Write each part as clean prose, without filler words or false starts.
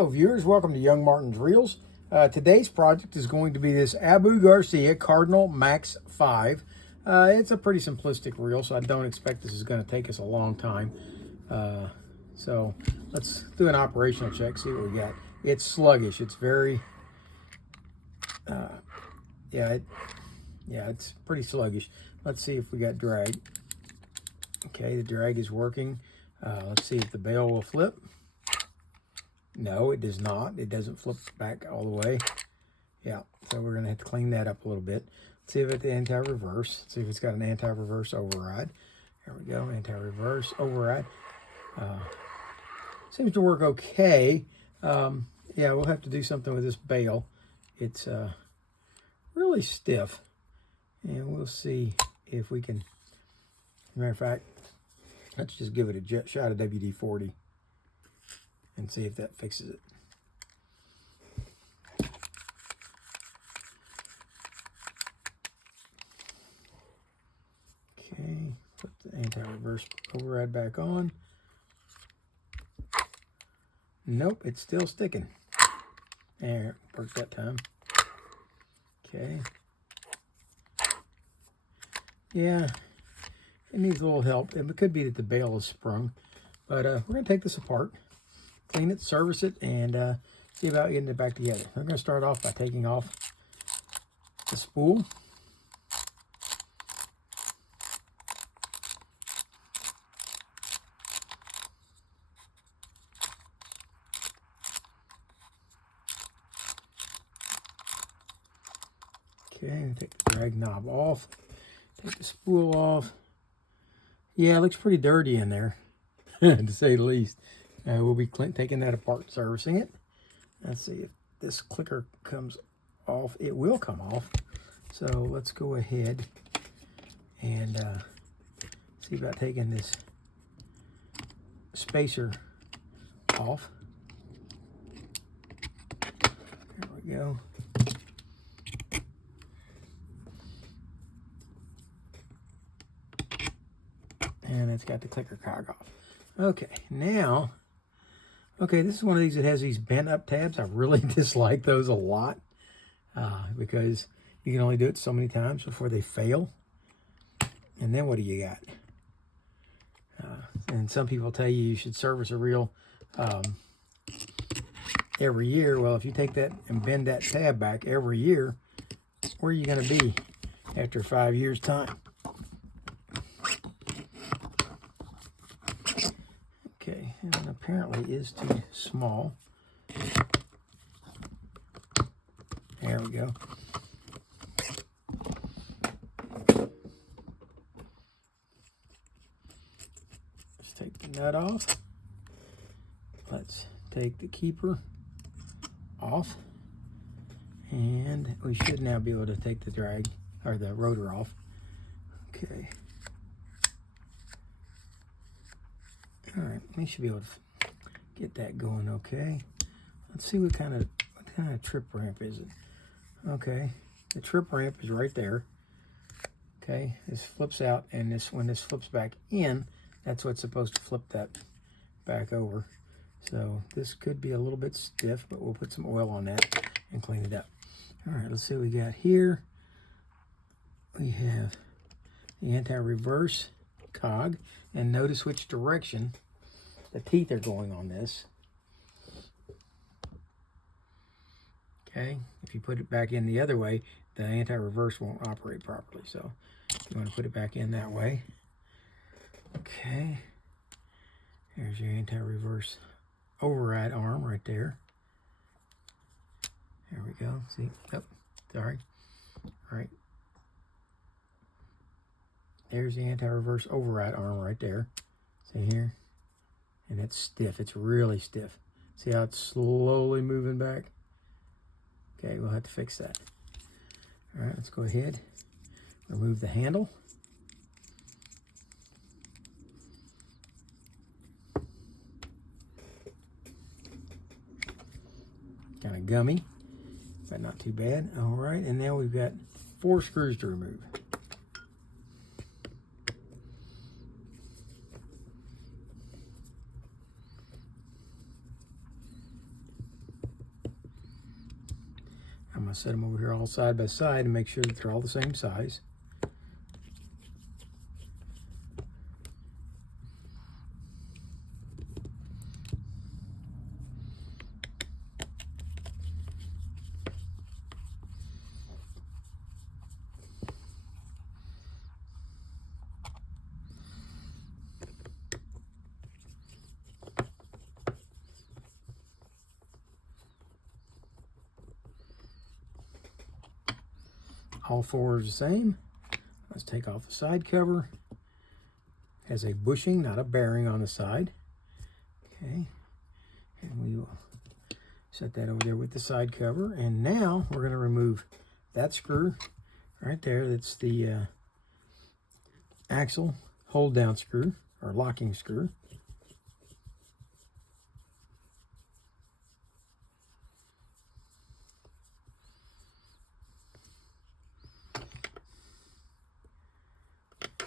Hello viewers, welcome to Young Martin's Reels. Today's project is going to be this ABU Garcia Cardinal Max 5. It's a pretty simplistic reel, so I don't expect this is going to take us a long time. So let's do an operational check, see what we got. It's sluggish, it's very, it's pretty sluggish. Let's see if we got drag. Okay, the drag is working. Let's see if the bail will flip. No, it does not. It doesn't flip back all the way. Yeah, so we're going to have to clean that up a little bit. Let's see if it's anti-reverse. See if it's got an anti-reverse override. There we go, anti-reverse override. Seems to work okay. Yeah, we'll have to do something with this bail. It's really stiff. And we'll see if we can, as a matter of fact, let's just give it a shot of WD-40. And see if that fixes it. Okay, put the anti-reverse override back on. Nope, it's still sticking. There, worked that time. Okay. Yeah, it needs a little help. It could be that the bail is sprung, but we're going to take this apart. Clean it, service it, and see about getting it back together. I'm going to start off by taking off the spool. Okay, take the drag knob off. Take the spool off. Yeah, it looks pretty dirty in there, to say the least. We'll be taking that apart, servicing it. Let's see if this clicker comes off. It will come off. So let's go ahead and see about taking this spacer off. There we go. And it's got the clicker cog off. Okay, now... Okay, this is one of these that has these bent up tabs. I really dislike those a lot because you can only do it so many times before they fail. And then what do you got? And some people tell you should service a reel every year. Well, if you take that and bend that tab back every year, where are you going to be after 5 years' time? Okay, and apparently is too small. There we go. Let's take the nut off. Let's take the keeper off. And we should now be able to take the drag, or the rotor off. Okay. All right, we should be able to get that going okay. Let's see what kind of trip ramp is it. Okay, the trip ramp is right there. Okay, this flips out, and when this flips back in, that's what's supposed to flip that back over. So this could be a little bit stiff, but we'll put some oil on that and clean it up. All right, let's see what we got here. We have the anti-reverse cog, and notice which direction the teeth are going on this. Okay, if you put it back in the other way, the anti-reverse won't operate properly. So you want to put it back in that way. Okay, there's your anti-reverse override arm right there. There we go. See? Oh, sorry. All right. There's the anti-reverse override arm right there. See here? And it's stiff. It's really stiff. See how it's slowly moving back? Okay, we'll have to fix that. All right, let's go ahead. Remove the handle. Kind of gummy, but not too bad. All right, and now we've got 4 screws to remove. going to set them over here all side by side and make sure that they're all the same size. All four are the same. Let's take off the side cover. Has a bushing, not a bearing on the side. Okay, and we will set that over there with the side cover. And now we're going to remove that screw right there. That's the axle hold down screw or locking screw.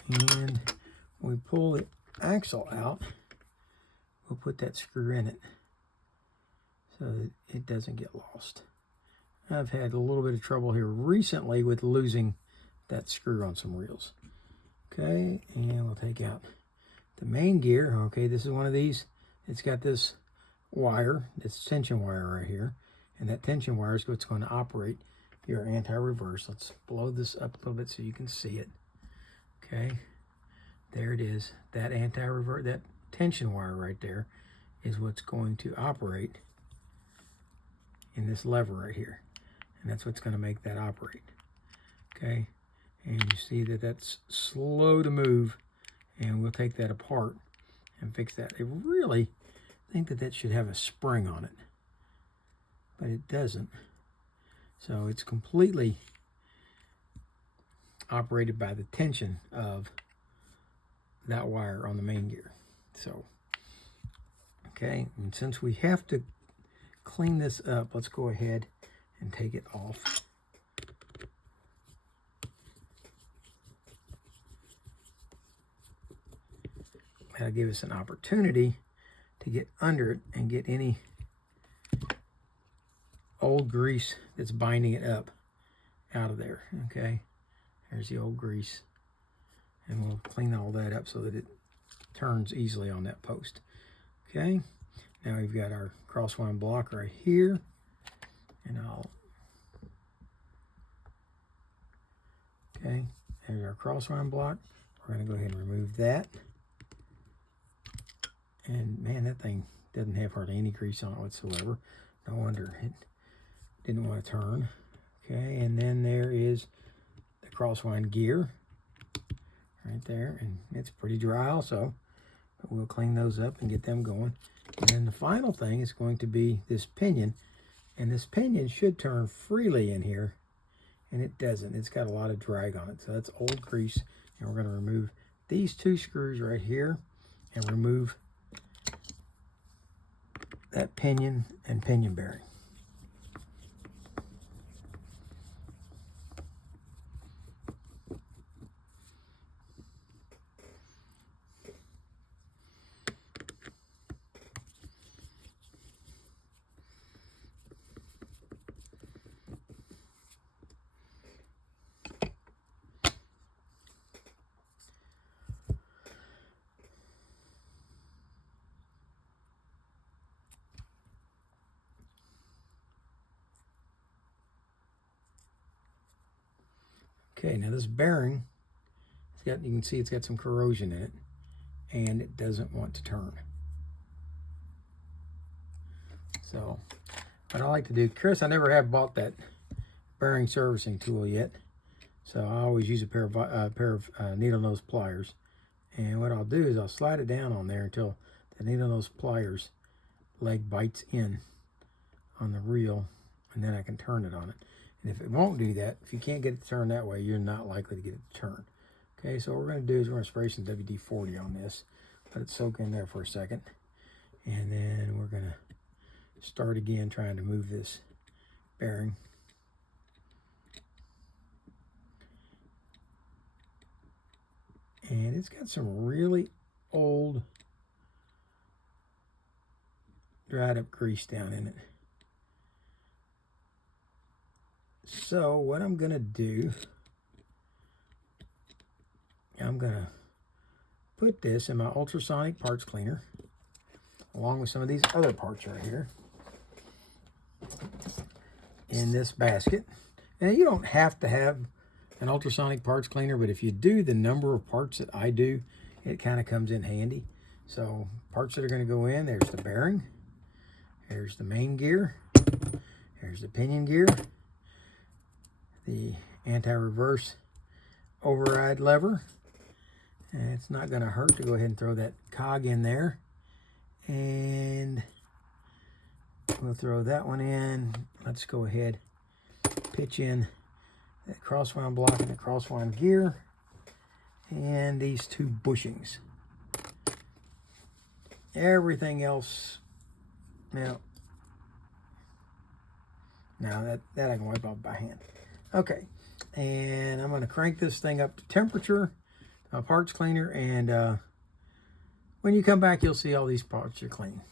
And when we pull the axle out, we'll put that screw in it so that it doesn't get lost. I've had a little bit of trouble here recently with losing that screw on some reels. Okay, and we'll take out the main gear. Okay, this is one of these. It's got this wire, this tension wire right here, and that tension wire is what's going to operate your anti-reverse. Let's blow this up a little bit so you can see it. Okay, there it is. That anti-reverse, that tension wire right there is what's going to operate in this lever right here. And that's what's going to make that operate. Okay, and you see that that's slow to move, and we'll take that apart and fix that. I really think that that should have a spring on it, but it doesn't. So it's completely operated by the tension of that wire on the main gear. So, okay, and since we have to clean this up, let's go ahead and take it off. That'll give us an opportunity to get under it and get any old grease that's binding it up out of there. Okay, there's the old grease, and we'll clean all that up so that it turns easily on that post. Okay, now we've got our crosswind block right here, and okay, there's our crosswind block. We're going to go ahead and remove that. And man, that thing doesn't have hardly any grease on it whatsoever. No wonder it didn't want to turn. Okay, and then there is the crosswind gear right there, and it's pretty dry also, but we'll clean those up and get them going. And then the final thing is going to be this pinion, and this pinion should turn freely in here, and it doesn't. It's got a lot of drag on it, so that's old grease. And we're going to remove these two screws right here and remove that pinion and pinion bearing. Okay, now this bearing, you can see it's got some corrosion in it, and it doesn't want to turn. So, what I like to do, Chris, I never have bought that bearing servicing tool yet, so I always use a pair of needle nose pliers. And what I'll do is I'll slide it down on there until the needle nose pliers leg bites in on the reel, and then I can turn it on it. And if it won't do that, if you can't get it to turn that way, you're not likely to get it to turn. Okay, so what we're going to do is we're going to spray some WD-40 on this. Let it soak in there for a second. And then we're going to start again trying to move this bearing. And it's got some really old dried up grease down in it. So what I'm going to do, I'm going to put this in my ultrasonic parts cleaner along with some of these other parts right here in this basket. Now you don't have to have an ultrasonic parts cleaner, but if you do the number of parts that I do, it kind of comes in handy. So parts that are going to go in, there's the bearing, there's the main gear, there's the pinion gear, the anti-reverse override lever, and it's not going to hurt to go ahead and throw that cog in there. And we'll throw that one in. Let's go ahead, pitch in that crosswind block and the crosswind gear, and these two bushings. Everything else, now that I can wipe off by hand. Okay, and I'm going to crank this thing up to temperature, parts cleaner, and when you come back, you'll see all these parts are clean.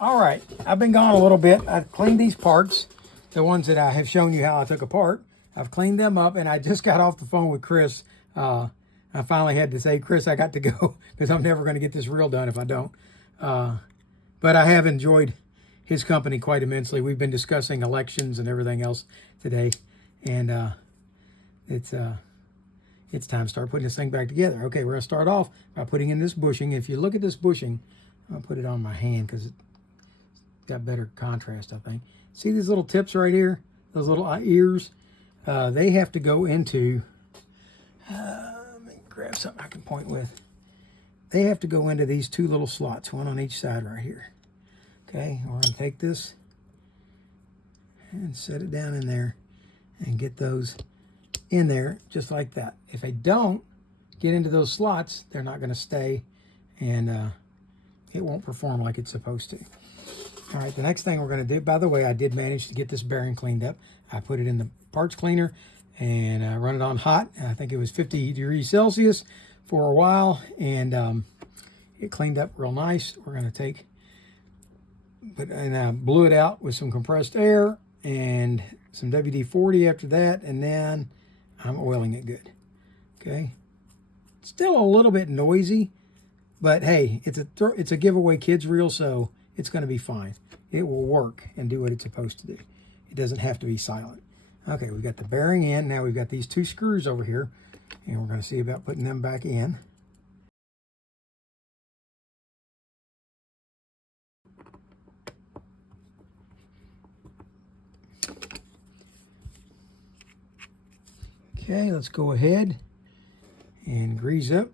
All right, I've been gone a little bit. I've cleaned these parts, the ones that I have shown you how I took apart. I've cleaned them up, and I just got off the phone with Chris. I finally had to say, Chris, I got to go because I'm never going to get this reel done if I don't. But I have enjoyed his company quite immensely. We've been discussing elections and everything else today, and it's time to start putting this thing back together. Okay, we're going to start off by putting in this bushing. If you look at this bushing, I'm going to put it on my hand because it's got better contrast, I think. See these little tips right here? Those little ears? They have to go into, let me grab something I can point with. They have to go into these two little slots, one on each side right here. Okay, we're going to take this and set it down in there and get those in there just like that. If I don't get into those slots, they're not going to stay, and it won't perform like it's supposed to. All right, the next thing we're going to do, by the way, I did manage to get this bearing cleaned up. I put it in the parts cleaner and run it on hot. I think it was 50 degrees Celsius for a while, and it cleaned up real nice. We're going to take, and I blew it out with some compressed air and some WD-40 after that, and then I'm oiling it good. Okay, still a little bit noisy, but hey, it's a giveaway kids reel, so it's going to be fine. It will work and do what it's supposed to do. It doesn't have to be silent. Okay, we've got the bearing in. Now we've got these two screws over here, and we're going to see about putting them back in. Okay, let's go ahead and grease up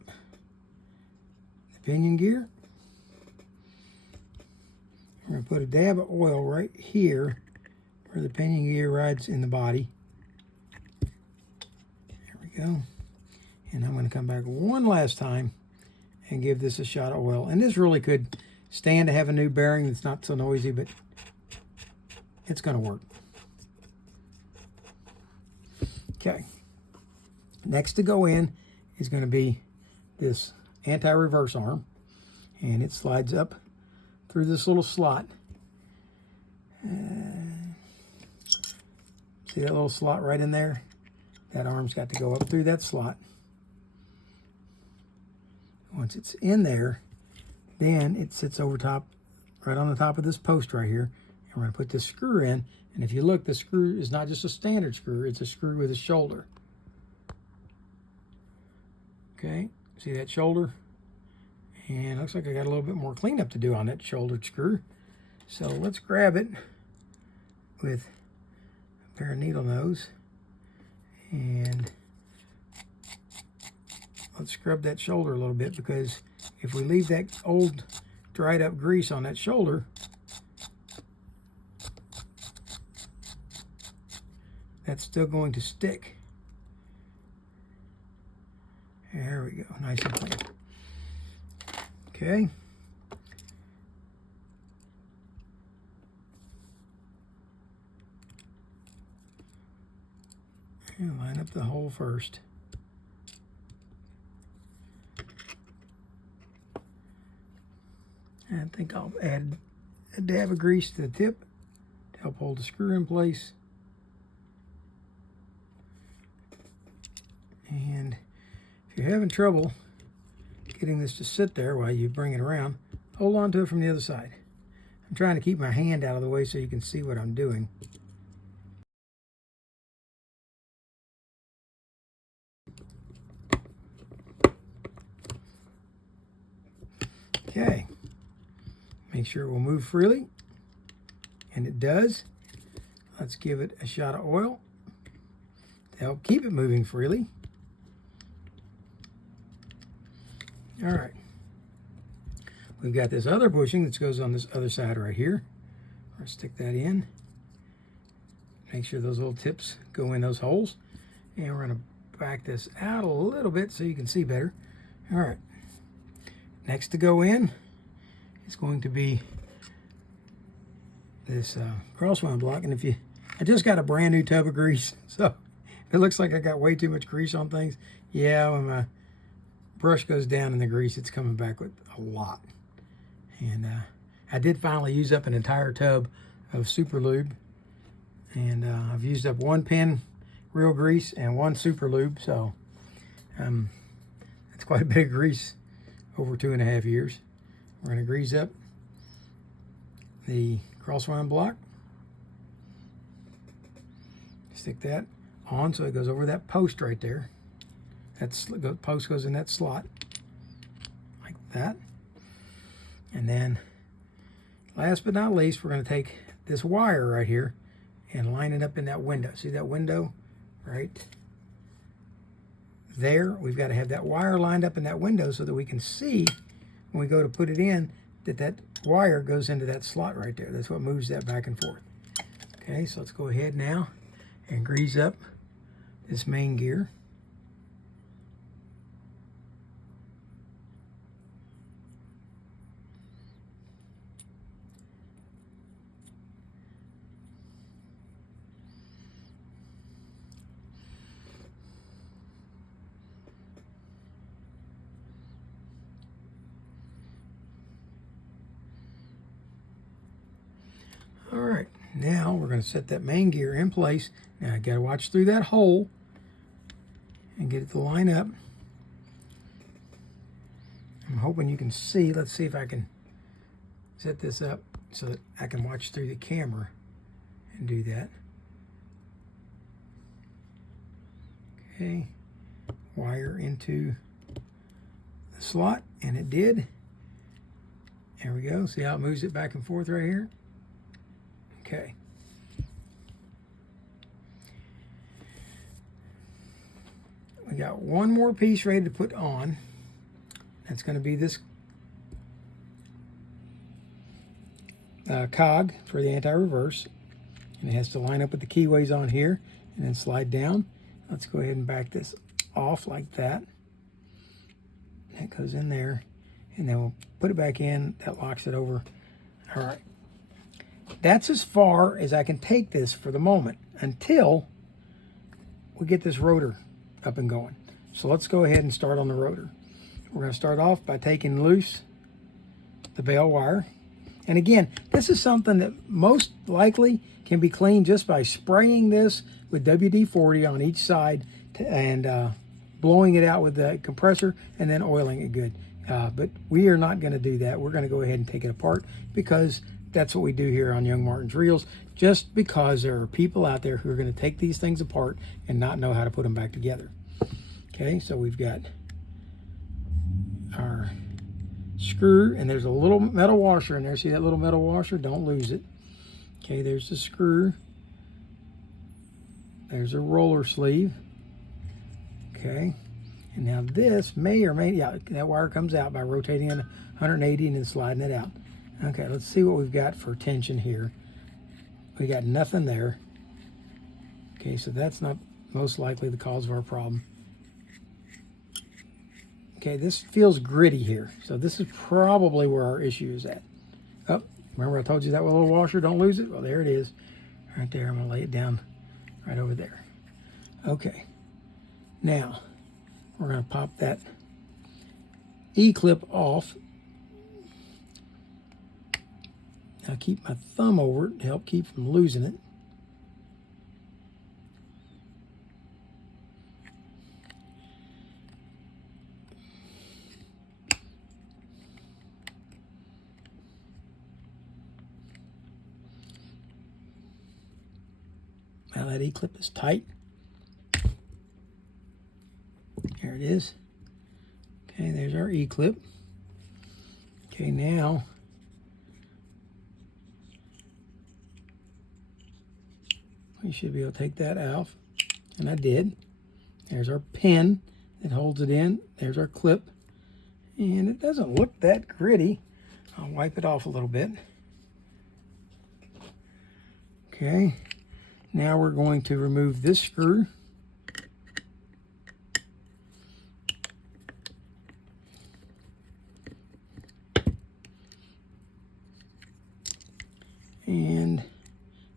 the pinion gear. We're going to put a dab of oil right here where the pinion gear rides in the body. There we go. And I'm going to come back one last time and give this a shot of oil. And this really could stand to have a new bearing that's not so noisy, but it's going to work. Okay. Next to go in is going to be this anti-reverse arm, and it slides up through this little slot. See that little slot right in there? That arm's got to go up through that slot. Once it's in there, then it sits over top, right on the top of this post right here. And we're going to put this screw in. And if you look, the screw is not just a standard screw, it's a screw with a shoulder. Okay, see that shoulder? And it looks like I got a little bit more cleanup to do on that shouldered screw. So let's grab it with a pair of needle nose and let's scrub that shoulder a little bit, because if we leave that old dried up grease on that shoulder, that's still going to stick. There we go, nice and clean. Okay. And line up the hole first. And I think I'll add a dab of grease to the tip to help hold the screw in place. you're having trouble getting this to sit there while you bring it around, hold on to it from the other side. I'm trying to keep my hand out of the way so you can see what I'm doing. Okay, make sure it will move freely, and it does. Let's give it a shot of oil to help keep it moving freely. All right, we've got this other bushing that goes on this other side right here. Let's stick that in. Make sure those little tips go in those holes, and we're going to back this out a little bit so you can see better. All right. Next to go in is going to be this crosswind block. And I just got a brand new tub of grease, so it looks like I got way too much grease on things. Yeah, when my brush goes down in the grease, it's coming back with a lot. And I did finally use up an entire tub of super lube. And I've used up 1 pen real grease and 1 super lube, so that's quite a bit of grease over 2.5 years. We're going to grease up the crosswind block. Stick that on so it goes over that post right there. That post goes in that slot like that. And then last but not least, we're going to take this wire right here and line it up in that window. See that window right there? We've got to have that wire lined up in that window so that we can see when we go to put it in that wire goes into that slot right there. That's what moves that back and forth. Okay, so let's go ahead now and grease up this main gear. All right, now we're going to set that main gear in place. Now I got to watch through that hole and get it to line up. I'm hoping you can see. Let's see if I can set this up so that I can watch through the camera and do that. Okay, wire into the slot, and it did. There we go. See how it moves it back and forth right here? Okay. We got one more piece ready to put on. That's going to be this cog for the anti-reverse. And it has to line up with the keyways on here and then slide down. Let's go ahead and back this off like that. That goes in there. And then we'll put it back in. That locks it over. All right. That's as far as I can take this for the moment until we get this rotor up and going. So let's go ahead and start on the rotor. We're going to start off by taking loose the bail wire. And again, this is something that most likely can be cleaned just by spraying this with WD-40 on each side and blowing it out with the compressor and then oiling it good. But we are not going to do that. We're going to go ahead and take it apart because that's what we do here on Young Martin's Reels, just because there are people out there who are going to take these things apart and not know how to put them back together. Okay, so we've got our screw, and there's a little metal washer in there. See that little metal washer? Don't lose it. Okay, there's the screw. There's a roller sleeve. Okay, and now this may or may, yeah, that wire comes out by rotating it 180 and then sliding it out. Okay, let's see what we've got for tension here. We got nothing there. Okay, so that's not most likely the cause of our problem. Okay, this feels gritty here. So this is probably where our issue is at. Oh, remember I told you that little washer, don't lose it? Well, there it is. Right there, I'm gonna lay it down right over there. Okay, now we're gonna pop that E-clip off. I'll keep my thumb over it to help keep from losing it. that E-clip is tight. There it is. Okay, there's our E-clip. Okay, now we should be able to take that off, and I did. There's our pin that holds it in. There's our clip, and it doesn't look that gritty. I'll wipe it off a little bit. Okay, now we're going to remove this screw. And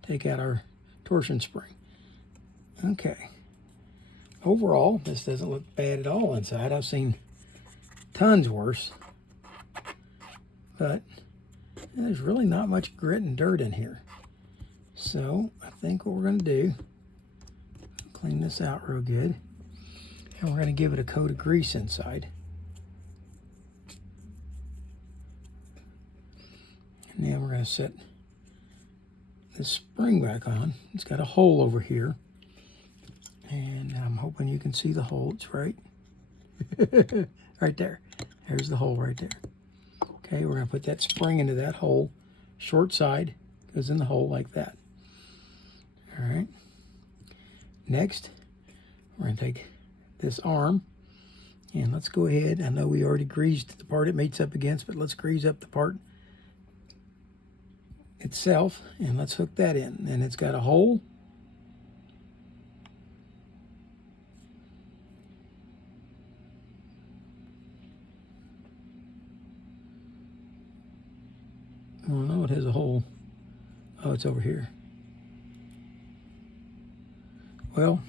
take out our torsion spring. Okay. Overall, this doesn't look bad at all inside. I've seen tons worse. But there's really not much grit and dirt in here. So I think what we're going to do, clean this out real good. And we're going to give it a coat of grease inside. And then we're going to set this spring back on. It's got a hole over here, and I'm hoping you can see the hole. It's right right there. There's the hole right there. Okay, we're going to put that spring into that hole. Short side goes in the hole like that. All right, next we're going to take this arm, and let's go ahead. I know we already greased the part it meets up against, but let's grease up the part itself, and let's hook that in. And it's got a hole. Oh no, it has a hole. Oh, it's over here. Well,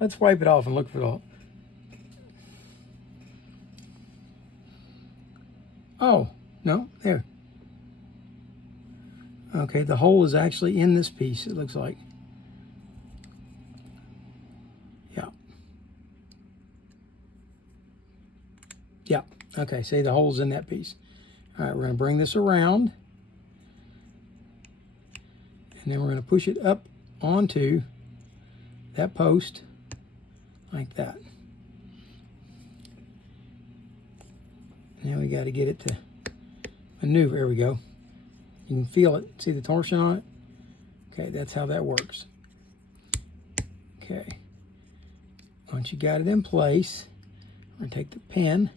let's wipe it off and look for it all. Oh, no, there. Okay, the hole is actually in this piece, it looks like. Yeah. Yeah, okay, see, the hole's in that piece. All right, we're going to bring this around. And then we're going to push it up onto that post like that. Now we got to get it to maneuver. There we go. You can feel it. See the torsion on it? Okay, that's how that works. Okay. Once you got it in place, we're going to take the pin.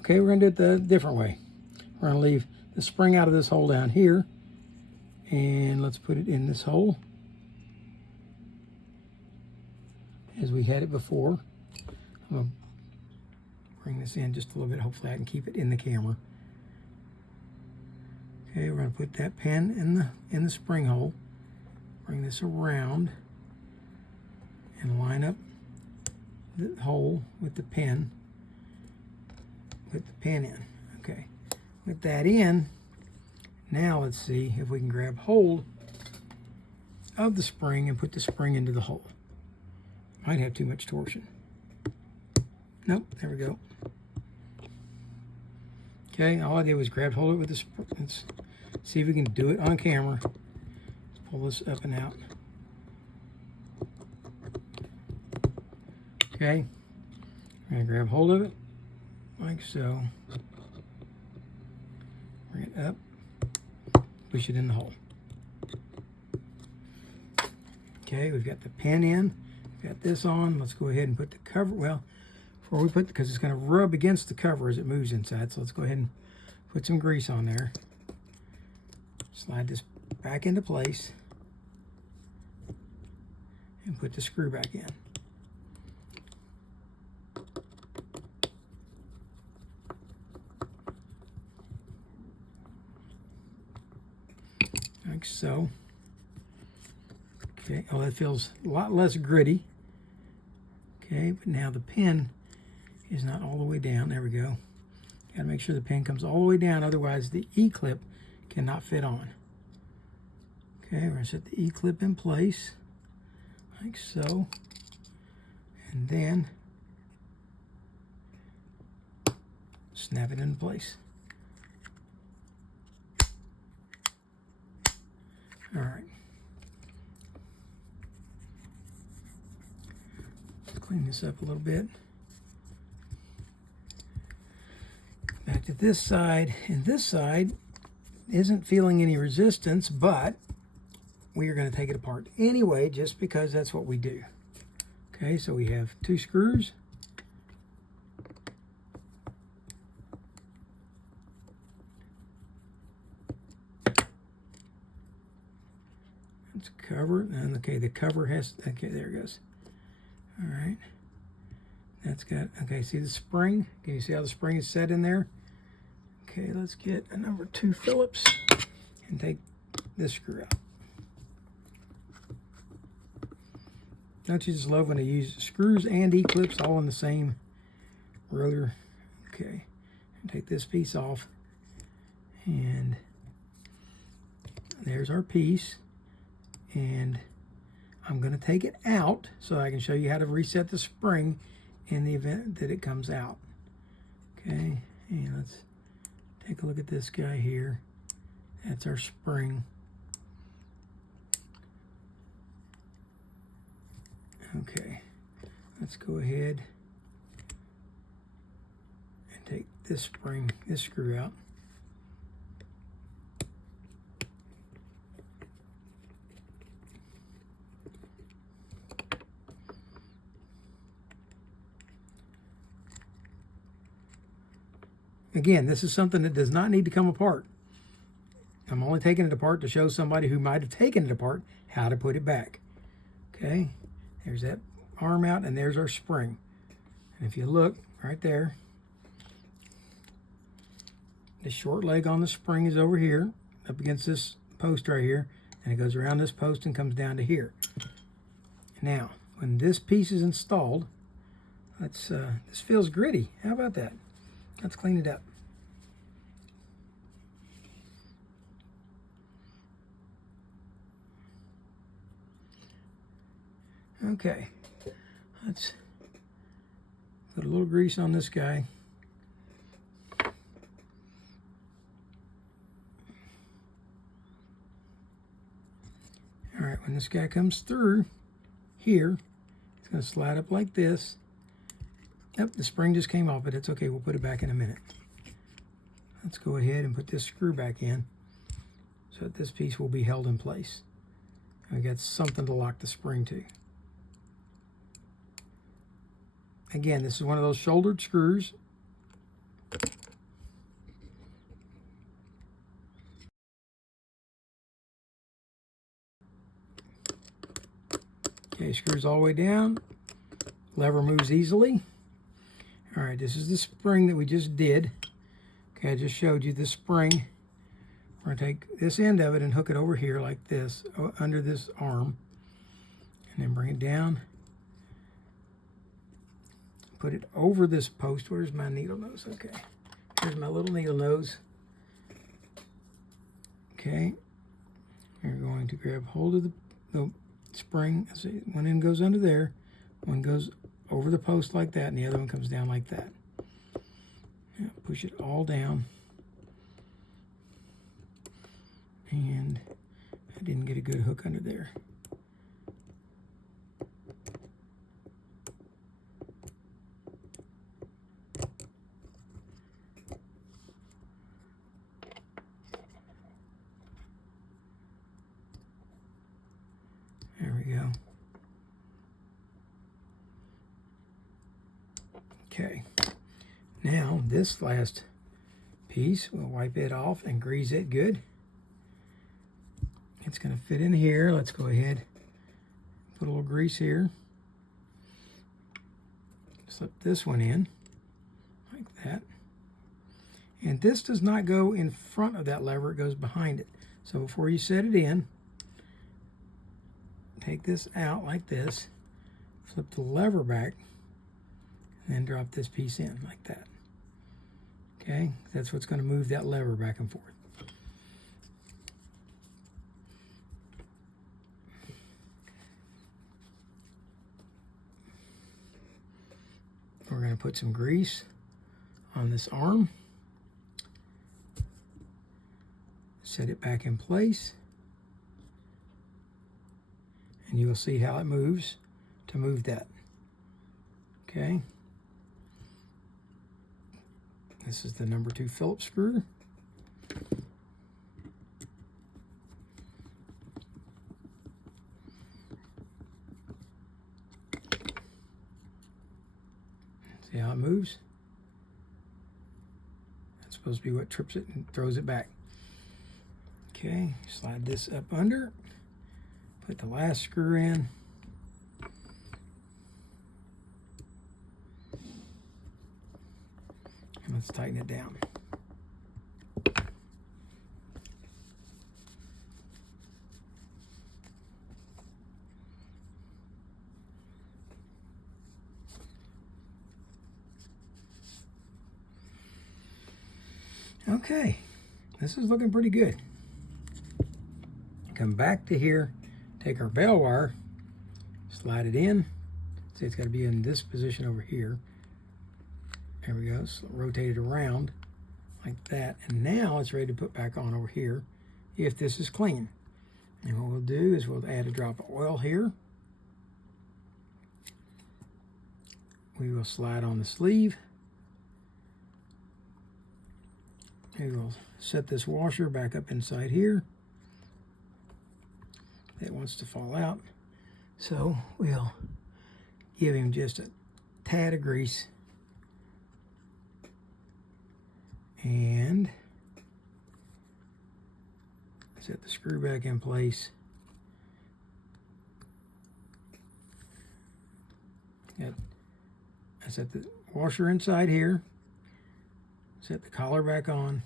Okay, we're going to do it the different way. We're going to leave the spring out of this hole down here. And let's put it in this hole as we had it before. I'm going to bring this in just a little bit. Hopefully I can keep it in the camera. Okay, we're going to put that pin in the spring hole. Bring this around and line up the hole with the pin. Put the pin in. Okay, with that in. Now let's see if we can grab hold of the spring and put the spring into the hole. Might have too much torsion. Nope, there we go. Okay, all I did was grab hold of it with the spring. Let's see if we can do it on camera. Let's pull this up and out. Okay, we're going to grab hold of it like so. Bring it up. Push it in the hole. Okay, we've got the pin in. We've got this on. Let's go ahead and put the cover. Well, before we put, because it's going to rub against the cover as it moves inside. So let's go ahead and put some grease on there. Slide this back into place. And put the screw back in. Like so. Okay, oh, that feels a lot less gritty. Okay, but now the pin is not all the way down. There we go. Got to make sure the pin comes all the way down, otherwise the E-clip cannot fit on. Okay, we're going to set the E-clip in place, like so. and then snap it into place. All right. Let's clean this up a little bit. Back to this side, and this side isn't feeling any resistance, but we are going to take it apart anyway, just because that's what we do. Okay, so we have 2 screws. Let's cover it, and okay, the cover has, okay, there it goes. All right, that's got, okay, see the spring? Can you see how the spring is set in there? Okay, let's get a number 2 Phillips and take this screw out. Don't you just love when they use screws and E-clips all in the same rotor? Okay, and take this piece off, and there's our piece. And I'm going to take it out so I can show you how to reset the spring in the event that it comes out. Okay, and let's take a look at this guy here. That's our spring. Okay, let's go ahead and take this spring, this screw out. Again, this is something that does not need to come apart. I'm only taking it apart to show somebody who might have taken it apart how to put it back. Okay, there's that arm out, and there's our spring. And if you look right there, the short leg on the spring is over here, up against this post right here, and it goes around this post and comes down to here. Now, when this piece is installed, let's, this feels gritty. How about that? Let's clean it up. Okay, let's put a little grease on this guy. All right, when this guy comes through here, it's going to slide up like this. Yep, the spring just came off, but it's okay. We'll put it back in a minute. Let's go ahead and put this screw back in so that this piece will be held in place. And we got something to lock the spring to. Again, this is one of those shouldered screws. Okay, screws all the way down. Lever moves easily. All right, this is the spring that we just did. Okay, I just showed you the spring. We're gonna take this end of it and hook it over here like this, under this arm, and then bring it down. Put it over this post. Where's my needle nose? Okay, here's my little needle nose. Okay, we're going to grab hold of the spring. See, one end goes under there, one goes over the post like that, and the other one comes down like that. Now push it all down. And I didn't get a good hook under there. There we go. Okay, now this last piece, we'll wipe it off and grease it good. It's going to fit in here. Let's go ahead, put a little grease here. Slip this one in, like that. And this does not go in front of that lever, it goes behind it. So before you set it in, take this out like this, flip the lever back, and then drop this piece in like that. Okay, that's what's going to move that lever back and forth. going to put some grease on this arm. Set it back in place. And you will see how it moves to move that. Okay. This is the number 2 Phillips screw. See how it moves? That's supposed to be what trips it and throws it back. Okay, slide this up under. Put the last screw in. And let's tighten it down. Okay, this is looking pretty good. Come back to here, take our bail wire, slide it in. See, it's got to be in this position over here. There we go. So rotate it around like that. And now it's ready to put back on over here if this is clean. And what we'll do is we'll add a drop of oil here. We will slide on the sleeve. We will set this washer back up inside here. It wants to fall out. So we'll give him just a tad of grease. And set the screw back in place. I set the washer inside here. Set the collar back on.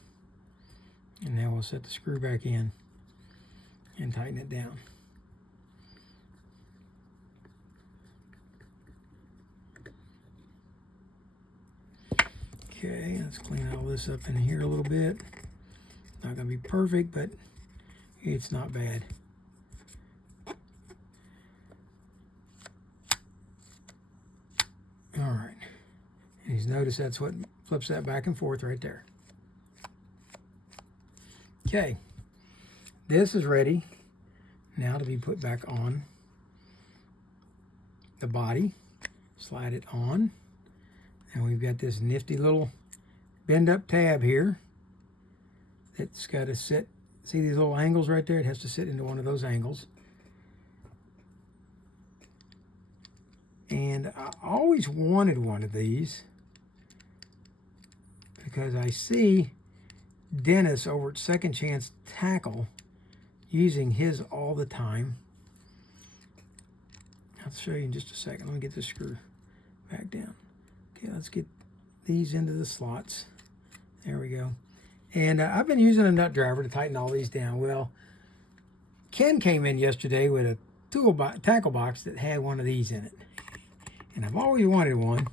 And now we'll set the screw back in and tighten it down. Okay, let's clean all this up in here a little bit. Not gonna be perfect, but it's not bad. All right, and he's noticed that's what flips that back and forth right there. Okay, this is ready now to be put back on the body. Slide it on. And we've got this nifty little bend up tab here that's got to sit. See these little angles right there? It has to sit into one of those angles. And I always wanted one of these because I see Dennis over at Second Chance Tackle using his all the time. I'll show you in just a second. Let me get this screw back down. Okay, let's get these into the slots. There we go. And I've been using a nut driver to tighten all these down. Well, Ken came in yesterday with a tackle box that had one of these in it. And I've always wanted one.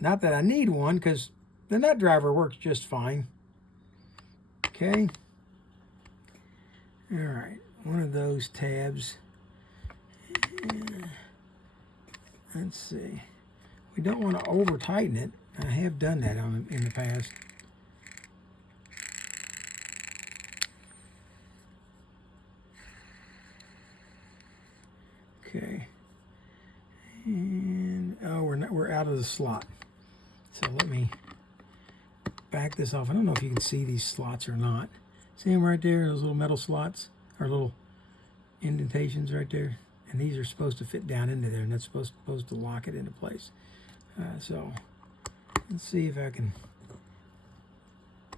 Not that I need one, because the nut driver works just fine. Okay. All right, one of those tabs. Let's see. We don't want to over tighten it. I have done that in the past. Okay. And oh, we're out of the slot. So let me back this off. I don't know if you can see these slots or not. See them right there? Those little metal slots or little indentations right there. And these are supposed to fit down into there, and that's supposed to lock it into place. So let's see if I can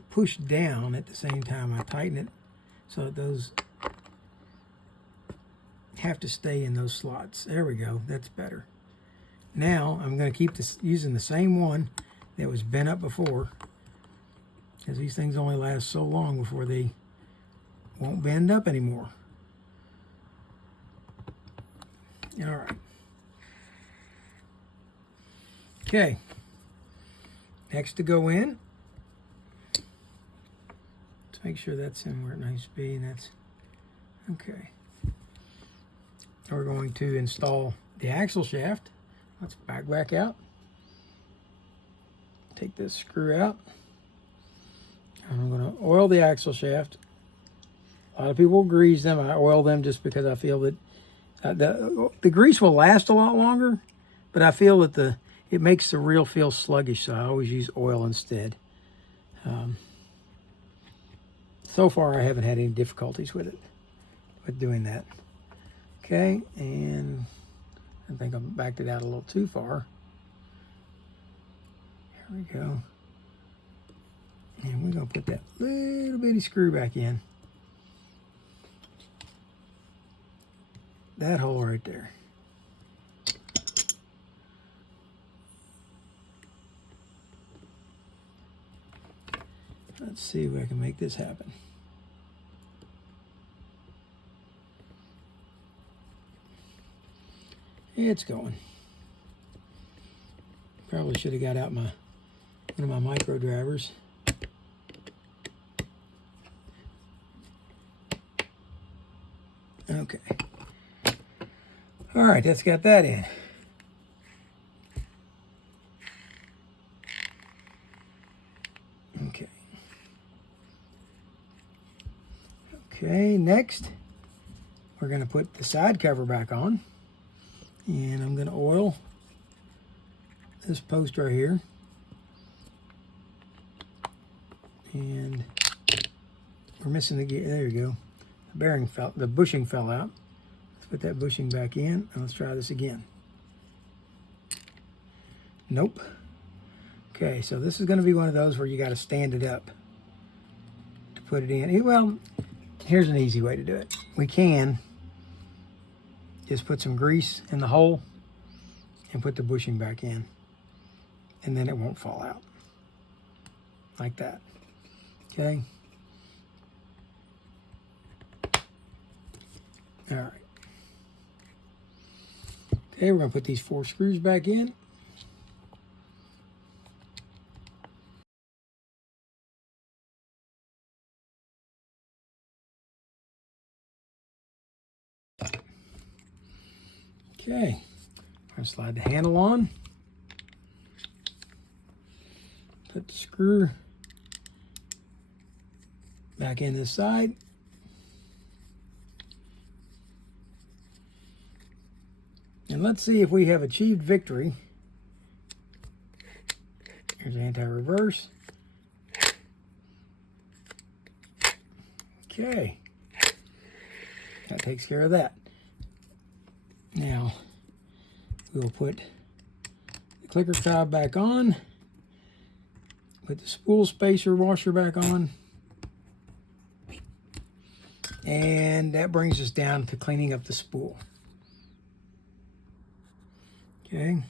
push down at the same time I tighten it, so that those have to stay in those slots. There we go. That's better. Now I'm going to keep using the same one that was bent up before, because these things only last so long before they won't bend up anymore. All right. Okay. Next to go in. Let's make sure that's in where it needs to be. And that's okay. We're going to install the axle shaft. Let's back out. Take this screw out. And I'm going to oil the axle shaft. A lot of people grease them. I oil them just because I feel that the grease will last a lot longer, but I feel that it makes the reel feel sluggish, so I always use oil instead. So far, I haven't had any difficulties with doing that. Okay, and I think I backed it out a little too far. Here we go. And we're going to put that little bitty screw back in. That hole right there. Let's see if I can make this happen. It's going. Probably should have got out one of my micro drivers. Okay. All right, that's got that in. Okay. Okay, next, we're going to put the side cover back on. And I'm going to oil this post right here. And we're missing the gear. There you go. The bushing fell out. Let's put that bushing back in, and let's try this again. Nope. Okay, so this is going to be one of those where you got to stand it up to put it in. Well, here's an easy way to do it. We can just put some grease in the hole and put the bushing back in, and then it won't fall out like that. Okay. All right. Okay, we're going to put these 4 screws back in. Okay, I'm going to slide the handle on. Put the screw back in this side. And let's see if we have achieved victory. Here's anti-reverse. Okay, that takes care of that. Now, we'll put the clicker cob back on, put the spool spacer washer back on, and that brings us down to cleaning up the spool. Okay,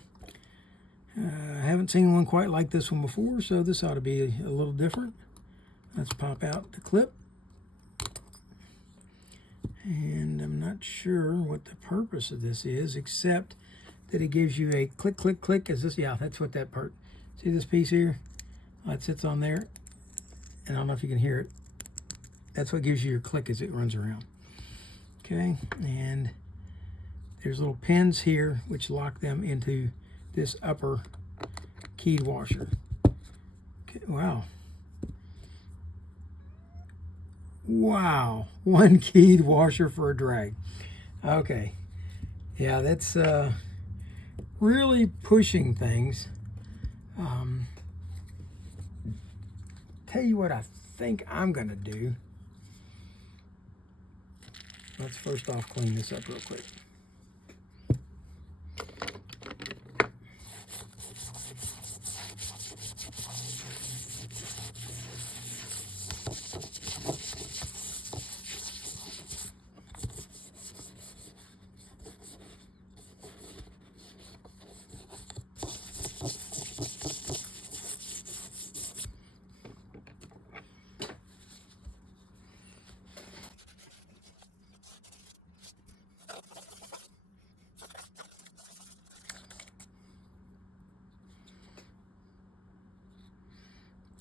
I haven't seen one quite like this one before, so this ought to be a little different. Let's pop out the clip. And I'm not sure what the purpose of this is, except that it gives you a click, click, click. Is this? Yeah, that's what that part. See this piece here? That sits on there. And I don't know if you can hear it. That's what gives you your click as it runs around. Okay, and there's little pins here which lock them into this upper keyed washer. Okay, wow. Wow, 1 keyed washer for a drag. Okay, yeah, that's really pushing things. Tell you what I think I'm gonna do. Let's first off clean this up real quick.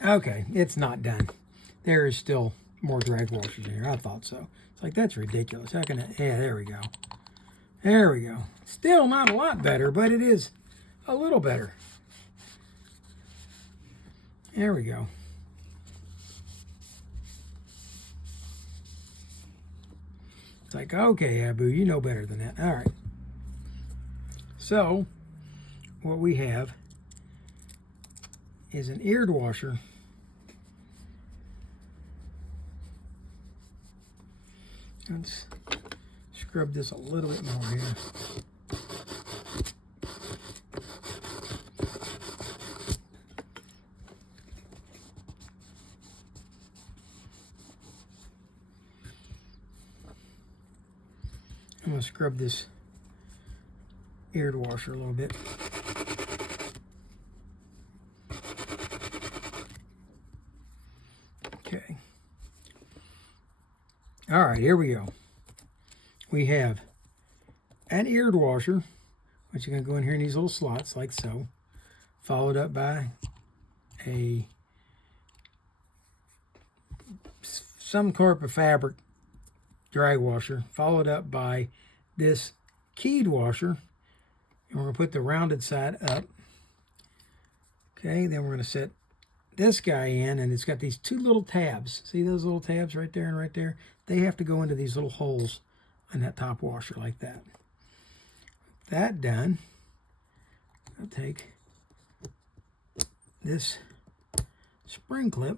Okay, it's not done. There is still more drag washers in here. I thought so. It's like, that's ridiculous. How can it? Yeah, there we go. There we go. Still not a lot better, but it is a little better. There we go. It's like, okay, Abu, you know better than that. All right. So, what we have is an eared washer. Let's scrub this a little bit more here. I'm going to scrub this eared washer a little bit. Okay. All right, here we go. We have an eared washer, which you're going to go in here in these little slots like so, followed up by some type of fabric drag washer, followed up by this keyed washer, and we're going to put the rounded side up. Okay, then we're going to set this guy in, and it's got these two little tabs. See those little tabs right there and right there? They have to go into these little holes on that top washer like that. With that done, I'll take this spring clip,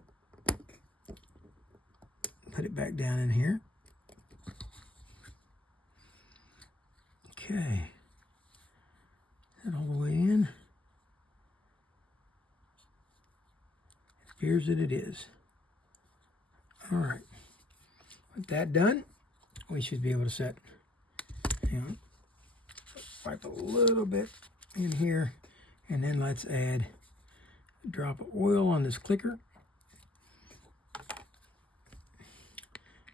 put it back down in here. Okay, that all the way in. It appears that it is. All right, with that done, we should be able to set, wipe a little bit in here, and then let's add a drop of oil on this clicker.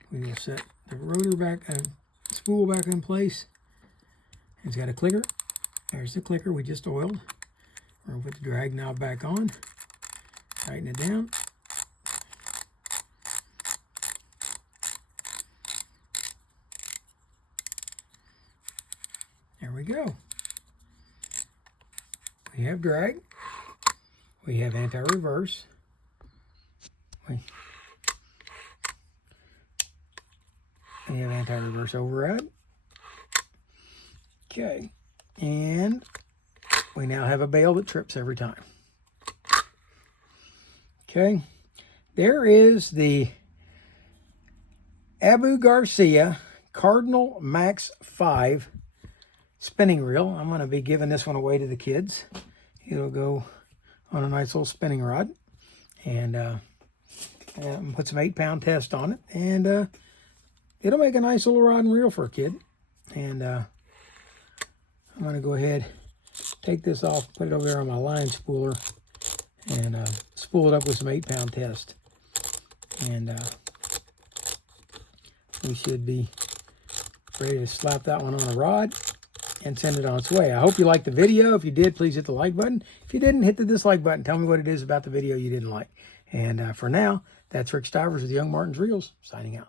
We will set the rotor back and spool back in place. It's got a clicker. There's the clicker we just oiled. We're going to put the drag knob back on. Tighten it down. There we go. We have drag. We have anti-reverse. We have anti-reverse override. Okay, and we now have a bail that trips every time. Okay, there is the ABU Garcia Cardinal Max 5 spinning reel. I'm going to be giving this one away to the kids. It'll go on a nice little spinning rod, and put some 8-pound test on it, and it'll make a nice little rod and reel for a kid. And I'm going to go ahead, take this off, put it over there on my line spooler, and spool it up with some 8-pound test. And we should be ready to slap that one on a rod and send it on its way. I hope you liked the video. If you did, please hit the like button. If you didn't, hit the dislike button. Tell me what it is about the video you didn't like. And for now, that's Rick Stivers with Young Martin's Reels, signing out.